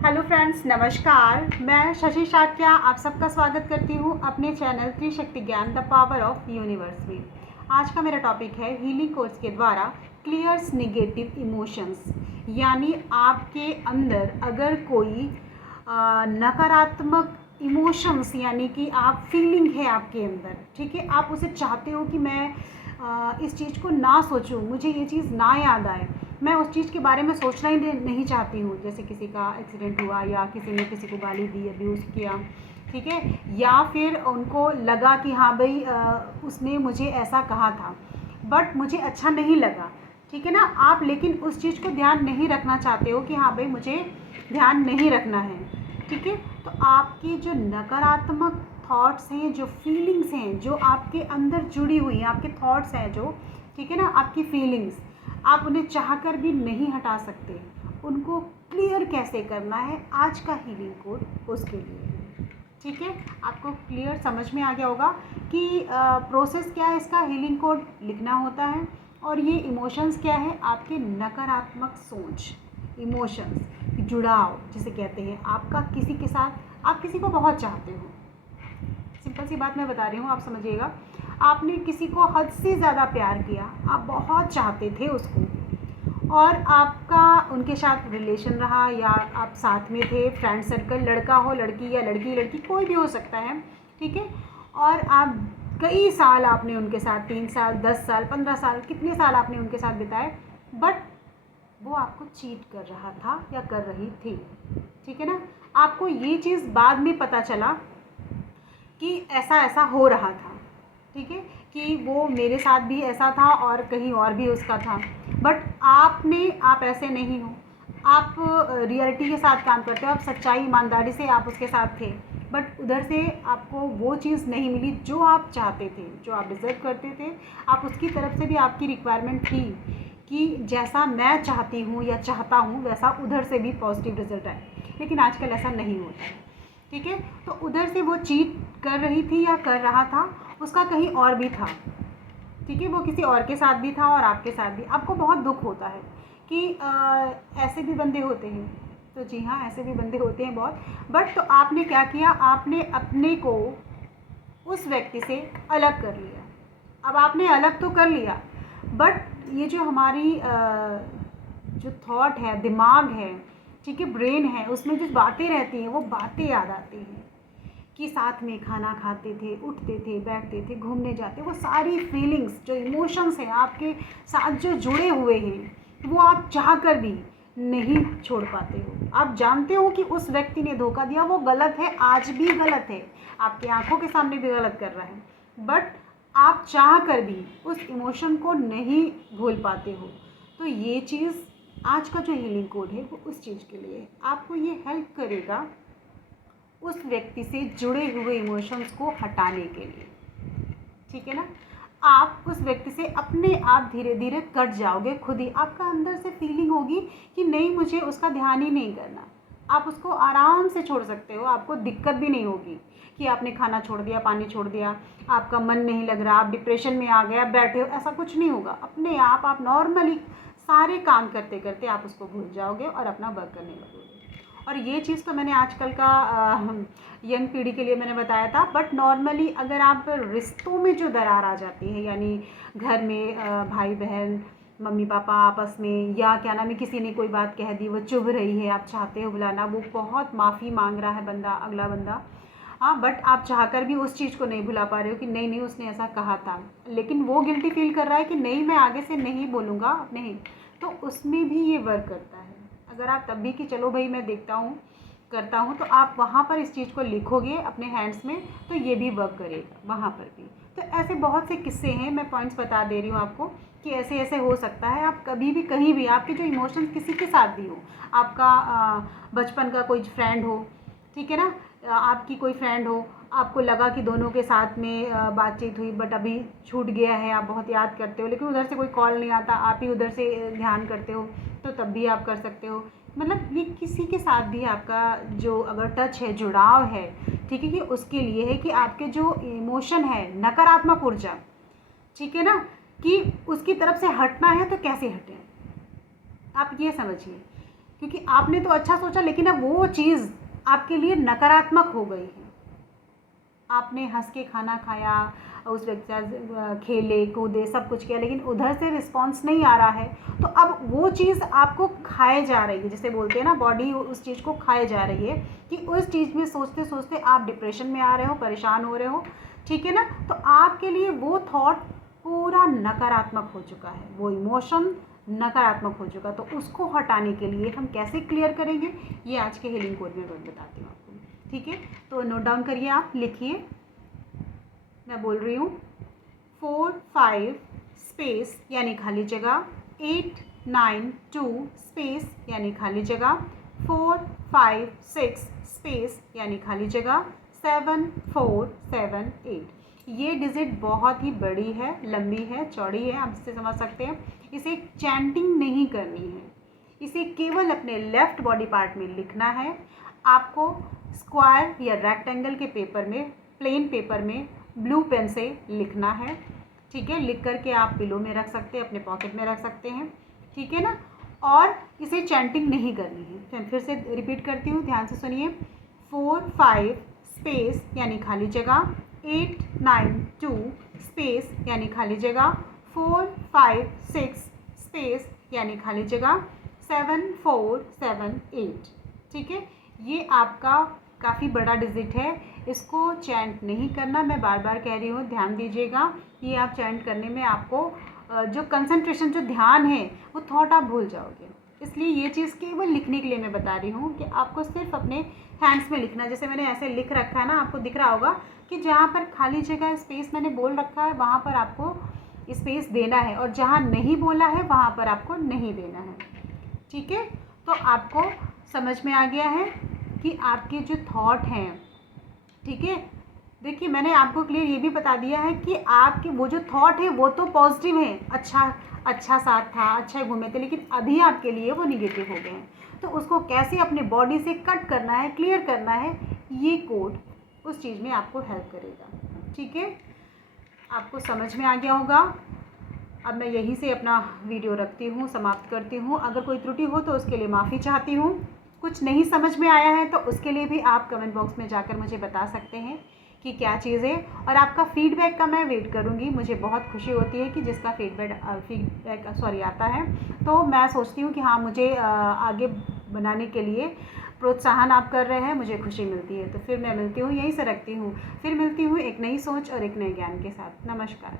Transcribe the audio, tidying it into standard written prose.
Hello friends, नमस्कार। मैं शशि शाक्या आप सबका स्वागत करती हूँ अपने चैनल त्रिशक्ति ज्ञान द पावर ऑफ यूनिवर्स में। आज का मेरा टॉपिक है हीलिंग कोर्स के द्वारा क्लियर्स नेगेटिव इमोशंस। यानी आपके अंदर अगर कोई नकारात्मक इमोशंस यानी कि आप फीलिंग है आपके अंदर, ठीक है, आप उसे चाहते हो कि मैं इस चीज़ को ना सोचूं, मुझे ये चीज़ ना याद आए, मैं उस चीज़ के बारे में सोचना ही नहीं चाहती हूँ। जैसे किसी का एक्सीडेंट हुआ या किसी ने किसी को गाली दी, अब्यूज़ किया, ठीक है, या फिर उनको लगा कि हाँ भाई उसने मुझे ऐसा कहा था बट मुझे अच्छा नहीं लगा, ठीक है ना। आप लेकिन उस चीज़ को ध्यान नहीं रखना चाहते हो कि हाँ भाई मुझे ध्यान नहीं रखना है, ठीक है। तो आपकी जो नकारात्मक थॉट्स हैं, जो फीलिंग्स हैं, जो आपके अंदर जुड़ी हुई हैं, आपके थॉट्स हैं जो, ठीक है ना, आपकी फीलिंग्स, आप उन्हें चाहकर भी नहीं हटा सकते। उनको क्लियर कैसे करना है, आज का हीलिंग कोड उसके लिए है, ठीक है। आपको क्लियर समझ में आ गया होगा कि प्रोसेस क्या है इसका। हीलिंग कोड लिखना होता है और ये इमोशंस क्या है, आपके नकारात्मक सोच, इमोशंस, जुड़ाव जिसे कहते हैं आपका किसी के साथ, आप किसी को बहुत चाहते हो। सिंपल सी बात मैं बता रही हूँ, आप समझिएगा। आपने किसी को हद से ज़्यादा प्यार किया, आप बहुत चाहते थे उसको, और आपका उनके साथ रिलेशन रहा या आप साथ में थे, फ्रेंड सर्कल, लड़का हो लड़की या लड़की लड़की कोई भी हो सकता है, ठीक है। और आप कई साल आपने उनके साथ, 3 साल, 10 साल, 15 साल, कितने साल आपने उनके साथ बिताए, बट वो आपको चीट कर रहा था या कर रही थी, ठीक है ना। आपको ये चीज़ बाद में पता चला कि ऐसा ऐसा हो रहा था, ठीक है, कि वो मेरे साथ भी ऐसा था और कहीं और भी उसका था, बट आप ऐसे नहीं हो। आप रियलिटी के साथ काम करते हो, आप सच्चाई ईमानदारी से आप उसके साथ थे, बट उधर से आपको वो चीज़ नहीं मिली जो आप चाहते थे, जो आप डिज़र्व करते थे। आप उसकी तरफ से भी आपकी रिक्वायरमेंट थी कि जैसा मैं चाहती हूँ या चाहता हूँ वैसा उधर से भी पॉजिटिव रिजल्ट आए, लेकिन आजकल ऐसा नहीं होता है, ठीक है। तो उधर से वो चीट कर रही थी या कर रहा था, उसका कहीं और भी था, ठीक है, वो किसी और के साथ भी था और आपके साथ भी। आपको बहुत दुख होता है कि ऐसे भी बंदे होते हैं। तो जी हाँ, ऐसे भी बंदे होते हैं बहुत। बट तो आपने क्या किया, आपने अपने को उस व्यक्ति से अलग कर लिया। अब आपने अलग तो कर लिया, बट ये जो हमारी जो थॉट है, दिमाग है, ठीक है, ब्रेन है, उसमें जो बातें रहती हैं वो बातें याद आती हैं कि साथ में खाना खाते थे, उठते थे, बैठते थे, घूमने जाते, वो सारी फीलिंग्स, जो इमोशंस हैं आपके साथ जो जुड़े हुए हैं, वो आप चाह कर भी नहीं छोड़ पाते हो। आप जानते हो कि उस व्यक्ति ने धोखा दिया, वो गलत है, आज भी गलत है, आपकी आंखों के सामने भी गलत कर रहा है, बट आप चाह कर भी उस इमोशन को नहीं भूल पाते हो। तो ये चीज़, आज का जो हीलिंग कोड है वो उस चीज़ के लिए है। आपको ये हेल्प करेगा उस व्यक्ति से जुड़े हुए इमोशंस को हटाने के लिए, ठीक है ना। आप उस व्यक्ति से अपने आप धीरे धीरे कट जाओगे, खुद ही आपका अंदर से फीलिंग होगी कि नहीं, मुझे उसका ध्यान ही नहीं करना। आप उसको आराम से छोड़ सकते हो, आपको दिक्कत भी नहीं होगी कि आपने खाना छोड़ दिया, पानी छोड़ दिया, आपका मन नहीं लग रहा, आप डिप्रेशन में आ गए, आप बैठे हो, ऐसा कुछ नहीं होगा। अपने आप नॉर्मली सारे काम करते करते आप उसको भूल जाओगे और अपना वर्क करने लगोगे। और ये चीज़ तो मैंने आजकल का यंग पीढ़ी के लिए मैंने बताया था, बट नॉर्मली अगर आप रिश्तों में जो दरार आ जाती है, यानी घर में भाई बहन, मम्मी पापा आपस में, या क्या नाम है, किसी ने कोई बात कह दी, वो चुभ रही है, आप चाहते हो बुलाना, वो बहुत माफ़ी मांग रहा है बंदा, अगला बंदा, हाँ, बट आप चाहकर भी उस चीज़ को नहीं भुला पा रहे हो कि नहीं नहीं उसने ऐसा कहा था, लेकिन वो गिल्टी फील कर रहा है कि नहीं मैं आगे से नहीं बोलूँगा, नहीं। तो उसमें भी ये वर्क करता है। अगर आप तब भी कि चलो भाई मैं देखता हूँ, करता हूँ, तो आप वहाँ पर इस चीज़ को लिखोगे अपने हैंड्स में, तो ये भी वर्क करेगा वहाँ पर भी। तो ऐसे बहुत से किस्से हैं, मैं पॉइंट्स बता दे रही हूँ आपको कि ऐसे ऐसे हो सकता है। आप कभी भी कहीं भी आपके जो इमोशंस किसी के साथ भी हो, आपका बचपन का कोई फ्रेंड हो, ठीक है ना, आपकी कोई फ्रेंड हो, आपको लगा कि दोनों के साथ में बातचीत हुई, बट अभी छूट गया है, आप बहुत याद करते हो, लेकिन उधर से कोई कॉल नहीं आता, आप ही उधर से ध्यान करते हो, तो तब भी आप कर सकते हो। मतलब ये किसी के साथ भी आपका जो अगर टच है, जुड़ाव है, ठीक है, कि उसके लिए है कि आपके जो इमोशन है, नकारात्मक ऊर्जा, ठीक है ना, कि उसकी तरफ से हटना है तो कैसे हटें। आप ये समझिए क्योंकि आपने तो अच्छा सोचा, लेकिन अब वो चीज़ आपके लिए नकारात्मक हो गई है। आपने हंस के खाना खाया, उस व्यक्ति के साथ खेले कूदे सब कुछ किया, लेकिन उधर से रिस्पॉन्स नहीं आ रहा है, तो अब वो चीज़ आपको खाए जा रही है, जिसे बोलते हैं ना बॉडी उस चीज़ को खाए जा रही है, कि उस चीज़ में सोचते सोचते आप डिप्रेशन में आ रहे हो, परेशान हो रहे हो, ठीक है ना। तो आपके लिए वो थॉट पूरा नकारात्मक हो चुका है, वो इमोशन नकारात्मक हो चुका। तो उसको हटाने के लिए हम कैसे क्लियर करेंगे, ये आज के हीलिंग कोड में बताती हूँ आपको, ठीक है। तो नोट डाउन करिए, आप लिखिए, मैं बोल रही हूँ 4 5 स्पेस यानी खाली जगह, 8 9 2 स्पेस यानी खाली जगह, 4 5 6 स्पेस यानी खाली जगह, 7 4 7 8। ये डिजिट बहुत ही बड़ी है, लंबी है, चौड़ी है, आप इससे समझ सकते हैं। इसे चैंटिंग नहीं करनी है, इसे केवल अपने लेफ्ट बॉडी पार्ट में लिखना है। आपको स्क्वायर या रेक्टेंगल के पेपर में, प्लेन पेपर में ब्लू पेन से लिखना है, ठीक है। लिख करके आप पिलो में रख सकते हैं, अपने पॉकेट में रख सकते हैं, ठीक है ना। और इसे चैंटिंग नहीं करनी है। फिर से रिपीट करती हूँ, ध्यान से सुनिए। 4 5 स्पेस यानी खाली जगह, 8 9 2 स्पेस यानी खाली जगह, 4 5 6 स्पेस यानी खाली जगह, 7 4 7 8, ठीक है। ये आपका काफ़ी बड़ा डिजिट है, इसको चैंट नहीं करना, मैं बार बार कह रही हूँ, ध्यान दीजिएगा। ये आप चैंट करने में आपको जो कंसंट्रेशन, जो ध्यान है, वो थॉट आप भूल जाओगे। इसलिए ये चीज़ केवल लिखने के लिए मैं बता रही हूँ कि आपको सिर्फ अपने हैंड्स में लिखना। जैसे मैंने ऐसे लिख रखा है ना, आपको दिख रहा होगा कि जहाँ पर खाली जगह स्पेस मैंने बोल रखा है वहाँ पर आपको स्पेस देना है, और जहाँ नहीं बोला है वहाँ पर आपको नहीं देना है, ठीक है। तो आपको समझ में आ गया है कि आपके जो थॉट हैं, ठीक है। देखिए, मैंने आपको क्लियर ये भी बता दिया है कि आपके वो जो थॉट है वो तो पॉजिटिव है, अच्छा साथ था, अच्छा घूमे थे, लेकिन अभी आपके लिए वो निगेटिव हो गए हैं। तो उसको कैसे अपने बॉडी से कट करना है, क्लियर करना है, ये कोड उस चीज़ में आपको हेल्प करेगा, ठीक है। आपको समझ में आ गया होगा। अब मैं यहीं से अपना वीडियो रखती हूँ, समाप्त करती हूँ। अगर कोई त्रुटि हो तो उसके लिए माफ़ी चाहती हूँ। कुछ नहीं समझ में आया है तो उसके लिए भी आप कमेंट बॉक्स में जाकर मुझे बता सकते हैं कि क्या चीज़ है, और आपका फ़ीडबैक का मैं वेट करूँगी। मुझे बहुत खुशी होती है कि जिसका फीडबैक आता है, तो मैं सोचती हूँ कि हाँ, मुझे आगे बनाने के लिए प्रोत्साहन आप कर रहे हैं, मुझे खुशी मिलती है। तो फिर मैं मिलती हूँ, यहीं से रखती हूँ, फिर मिलती हूँ एक नई सोच और एक नए ज्ञान के साथ। नमस्कार।